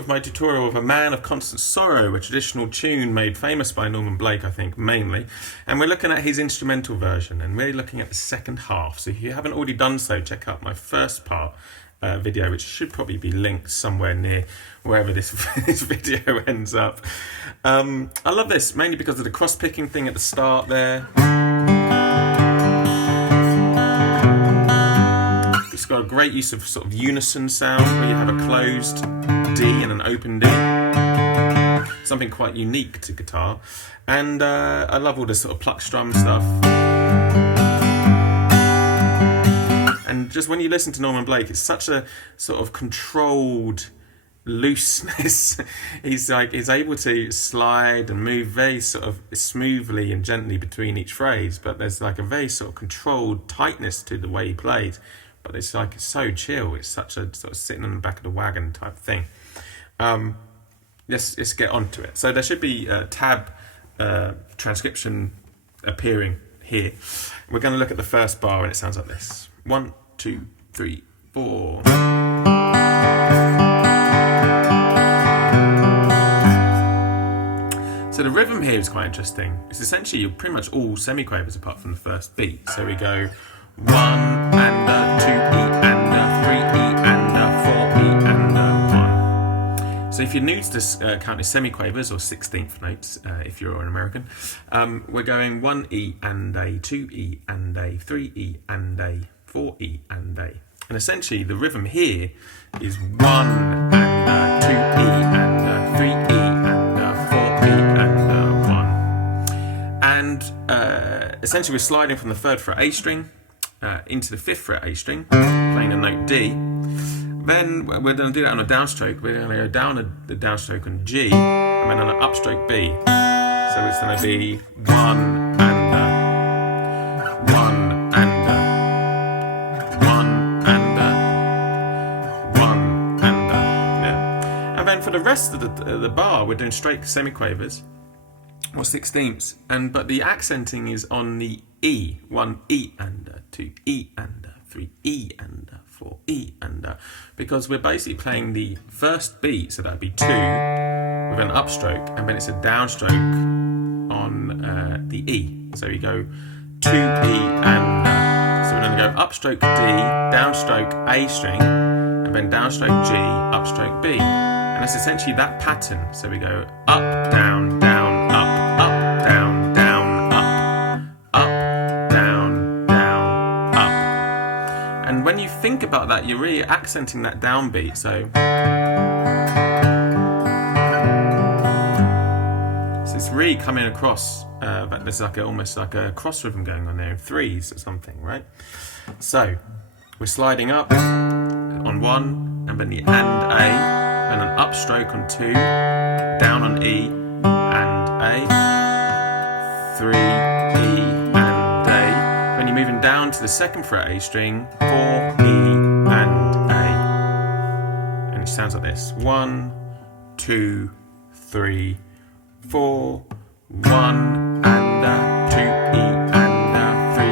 of my tutorial of A Man of Constant Sorrow, a traditional tune made famous by Norman Blake, I think, mainly. And we're looking at his instrumental version, and we're looking at the second half. So if you haven't already done so, check out my first part video, which should probably be linked somewhere near wherever this video ends up. I love this, mainly because of the cross-picking thing at the start there. It's got a great use of sort of unison sound, where you have a closed D and an open D. Something quite unique to guitar. And I love all this sort of pluck strum stuff. And just when you listen to Norman Blake, it's such a sort of controlled looseness. He's able to slide and move very sort of smoothly and gently between each phrase, but there's like a very sort of controlled tightness to the way he plays. But it's like so chill. It's such a sort of sitting on the back of the wagon type thing. Let's get on to it. So there should be a tab transcription appearing here. We're going to look at the first bar, and it sounds like this. 1, 2, 3, 4. So the rhythm here is quite interesting. It's essentially pretty much all semiquavers apart from the first beat. So we go 1 and a 2 E and a 3 E and a 4 E and a 1. So if you're new to this counting semiquavers or 16th notes, if you're an American, we're going 1 E and a 2 E and a 3 E and a 4 E and a. And essentially the rhythm here is 1 and a 2 E and a 3 E and a 4 E and a 1. And essentially we're sliding from the 3rd fret A string into the 5th fret A string, playing a note D. Then we're going to do that on a downstroke. We're going to go down the downstroke on G, and then on an upstroke B. So it's going to be 1 and a, 1 and a, 1 and a, 1 and a. Yeah. And then for the rest of the bar, we're doing straight semiquavers or 16ths, but the accenting is on the E. 1 E and a, 2 E and a, 3 E and a, 4 E and a, because we're basically playing the first beat, so that'd be 2 with an upstroke, and then it's a downstroke on the E. So we go 2 E and a. So we're going to go upstroke D, downstroke A string, and then downstroke G, upstroke B. And it's essentially that pattern. So we go up, down, down, up, up, down, down, up, up, down, down, up. And when you think about that, you're really accenting that downbeat. So it's really coming across that there's like almost like a cross rhythm going on there in 3s or something, right? So we're sliding up on 1, and then the and A, and an upstroke on 2, down on E and A, 3 E and A. When you're moving down to the 2nd fret A string, 4 E and A. And it sounds like this: 1, 2, 3, 4, 1 and a 2 E and a 3 E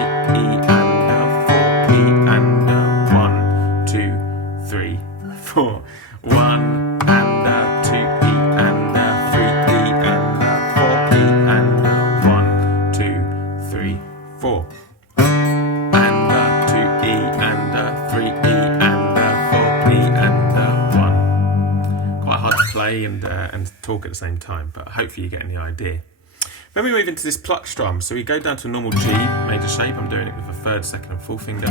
and a 4 E and a 1, 2, 3, 4, 1 and a 2 E and a 3 E and a 4 E and a 1, 2, 3, 4. And a 2 E and a 3 E and a 4 E and a 1. Quite hard to play and talk at the same time, but hopefully you're getting the idea. Then we move into this pluck strum. So we go down to a normal G major shape. I'm doing it with a 3rd, 2nd and 4th finger.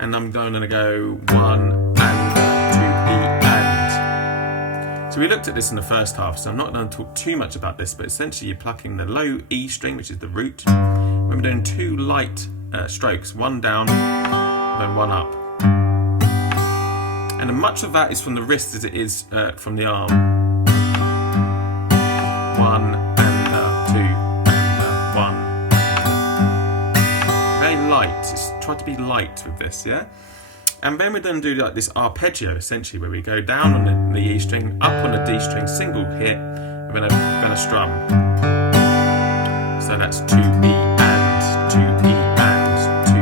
And I'm going to go 1 and a 2 E and. So we looked at this in the first half, so I'm not going to talk too much about this, but essentially you're plucking the low E string, which is the root. We're doing 2 light strokes, 1 down, then 1 up. And much of that is from the wrist as it is from the arm. 1 and a 2 and a 1. Very light. Just try to be light with this, yeah? And then we then do like this arpeggio, essentially, where we go down on the E string, up on the D string, single hit, and then a strum. So that's 2 E and 2 E and 2 E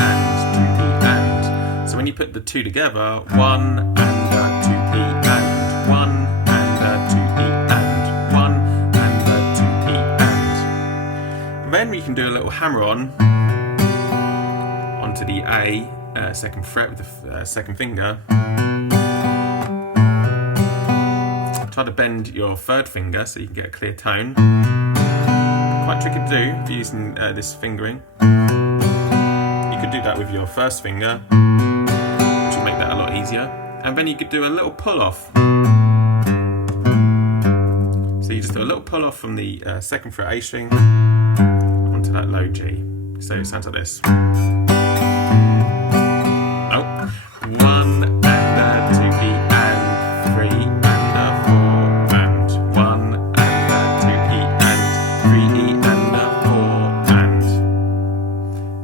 and 2 E and. So when you put the two together, 1 and a 2 E and 1 and you can do a little hammer-on onto the A, second fret with the second finger. Try to bend your third finger so you can get a clear tone. Quite tricky to do if you're using this fingering. You could do that with your first finger, which will make that a lot easier. And then you could do a little pull-off. So you just do a little pull-off from the second fret A string onto that low G. So it sounds like this. Oh. 1 and a 2E and 3 and a 4 and 1 and a 2E and 3E and a 4 and.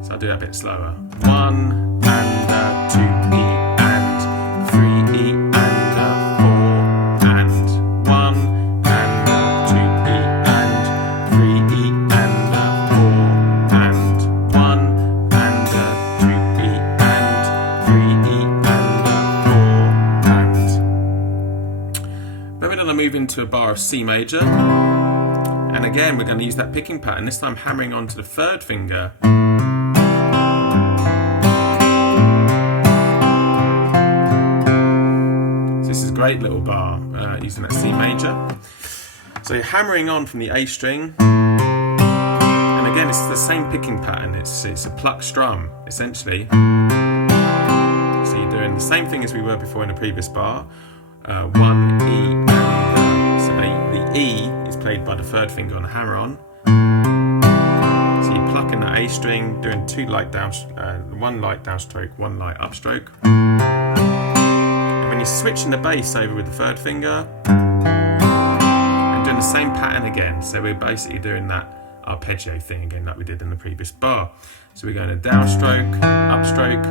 So I'll do that a bit slower. 1 and a 2E and 3E and a 4 and 1 and a 2E and 3E and a 4 and 1 and a 2E and 3E and a 4 and. Then we're going to move into a bar of C major, and again we're going to use that picking pattern, this time hammering onto the third finger. So this is a great little bar using that C major. So you're hammering on from the A string, and again it's the same picking pattern, it's a pluck strum essentially. So you're doing the same thing as we were before in the previous bar. 1 E and so the E is played by the third finger on the hammer-on. So you're plucking the A string, doing one light downstroke, one light upstroke. And when you're switching the bass over with the third finger and doing the same pattern again. So we're basically doing that arpeggio thing again like we did in the previous bar. So we're going to downstroke, upstroke,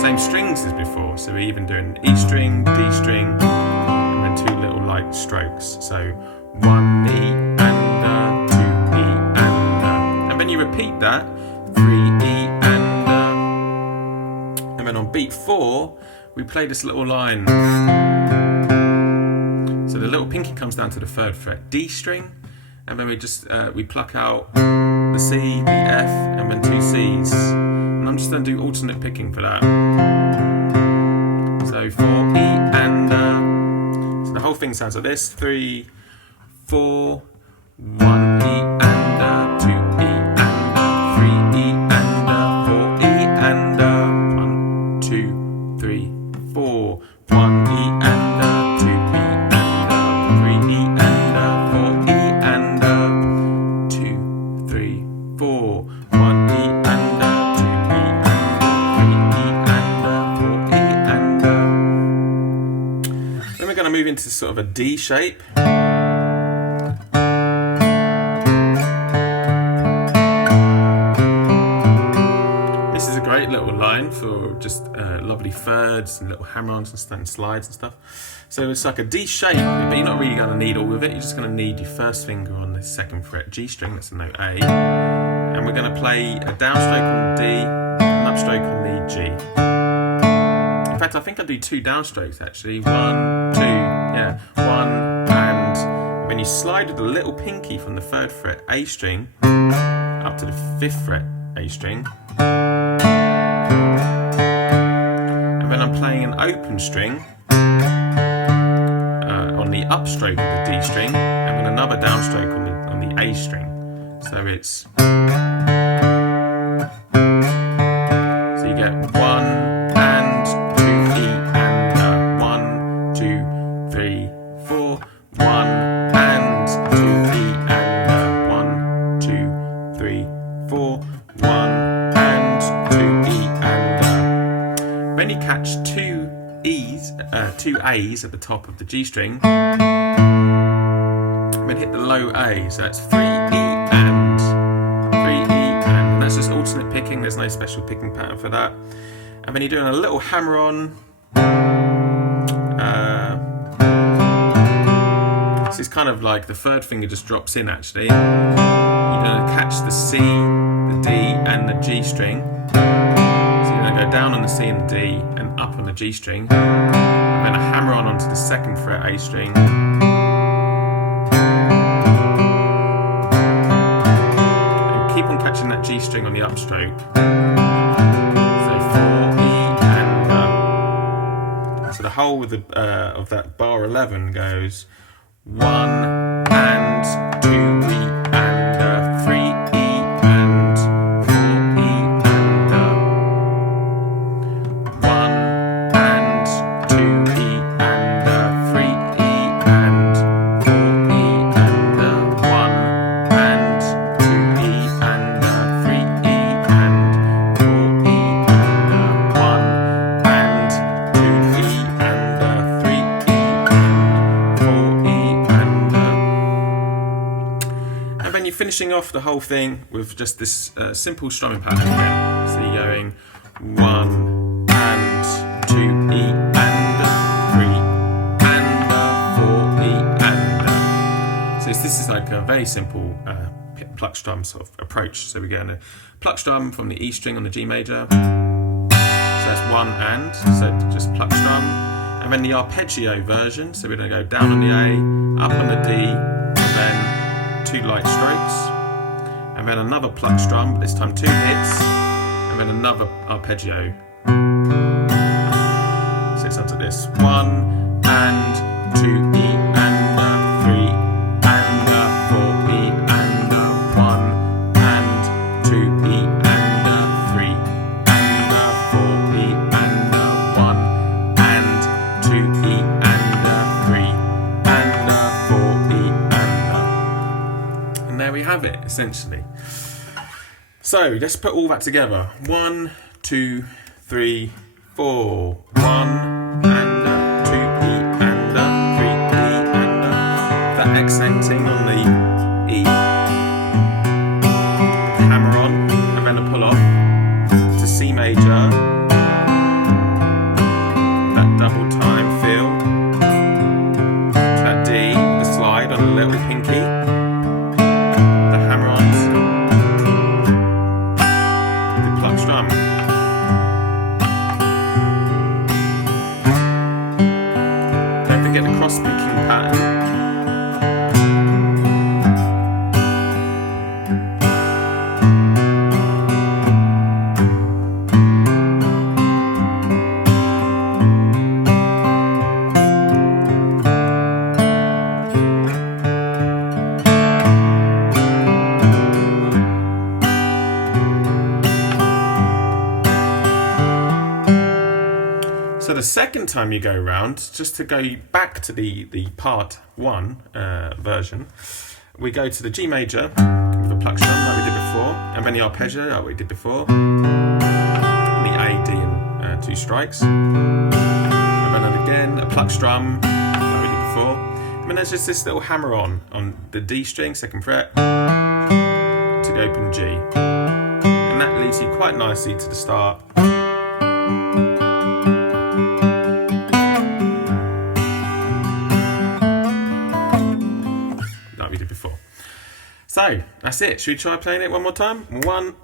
same strings as before. So we're even doing E string, D string, and then 2 little light strokes. So 1 E and 2 E and then you repeat that 3 E and then on beat 4 we play this little line. So the little pinky comes down to the 3rd fret, D string, and then we just we pluck out the C, the F, and then 2 C's. And I'm just going to do alternate picking for that. So 4 E and so the whole thing sounds like this: 3, 4, 1 E and 2 E and 3 E and 4 E and 1, 2, 3, 4, 1 E and 2 E and 3 E and 4 E and 2, 3, 4, 1 E and 2 E and 3 E and 4 E and. Then we're going to move into sort of a D shape. This is a great little line for just lovely thirds and little hammer-ons and slides and stuff. So it's like a D shape, but you're not really going to need all of it. You're just going to need your first finger on the 2nd fret G string, that's a note A. And we're going to play a downstroke on the D, an upstroke on the G. In fact, I think I do 2 downstrokes actually. 1, 2, yeah, 1 and when you slide with the little pinky from the 3rd fret A string up to the 5th fret A string. And then I'm playing an open string on the upstroke of the D string, and then another downstroke on the A string. So it's so you get 1 and 2 E and 1, 2, 3, 4, 1 and 2 E and 1, 2, 3, 4, 1 and 2 E and when you catch 2 E's, 2 A's at the top of the G string, then hit the low A, so that's 3 E and 3 E and that's just alternate picking, there's no special picking pattern for that. And then you're doing a little hammer-on. So it's kind of like the 3rd finger just drops in actually. You're going to catch the C, the D and the G string. So you're going to go down on the C and the D and up on the G string. And then a hammer-on onto the 2nd fret A string. And upstroke. So 4 E and so the whole of that bar 11 goes 1 and 2 E and 3 E and 4 E and 1 and 2 E and 3 E and 4 E and 1 and 2 E and 3 E and 4 E and 1 and 2 E and 3 E and 4 E and then you're finishing off the whole thing with just this simple strumming pattern again. So you're going 1 and 2 E and 3 and 4 E and so this is like a very simple pluck strum sort of approach. So we're going to pluck strum from the E string on the G major. So that's 1 and, so just pluck strum. And then the arpeggio version, so we're going to go down on the A, up on the D, and then 2 light strokes. And then another pluck strum, but this time 2 hits, and then another arpeggio. So it sounds like this: 1 and 2 E and 3 and 4 E and 1 and 2 E and 3 and 4 E and 1 and 2 E and 3 and 4 E and there we have it, essentially. So let's put all that together. 1, 2, 3, 4. 1 and 2 E and 3 E and that accenting on the E, hammer-on, and then a pull-off to C major, that double time feel, to that D, the slide on the little pinky, the hammer-ons, the pluck strum. Don't forget the cross-picking pattern. So the second time you go around, just to go back to the part 1 version, we go to the G major with the pluck strum like we did before, and then the arpeggio like we did before, and the A, D, and 2 strikes, and then again a pluck strum like we did before, and then there's just this little hammer-on the D string, 2nd fret, to the open G, and that leads you quite nicely to the start. So that's it. Should we try playing it one more time? 1,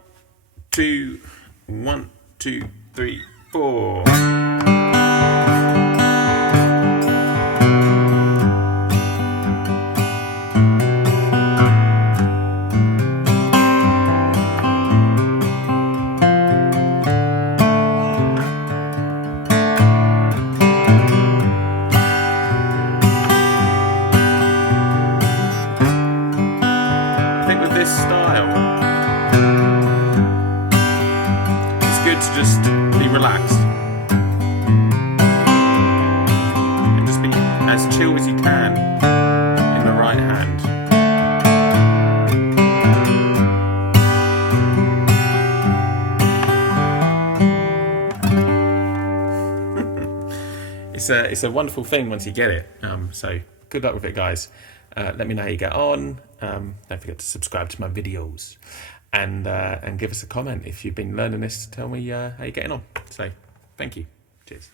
2, 1, 2, 3, 4. This style, it's good to just be relaxed and just be as chill as you can in the right hand. It's a wonderful thing once you get it. So good luck with it, guys. Let me know how you get on. Don't forget to subscribe to my videos and give us a comment if you've been learning this. Tell me how you're getting on. So thank you. Cheers.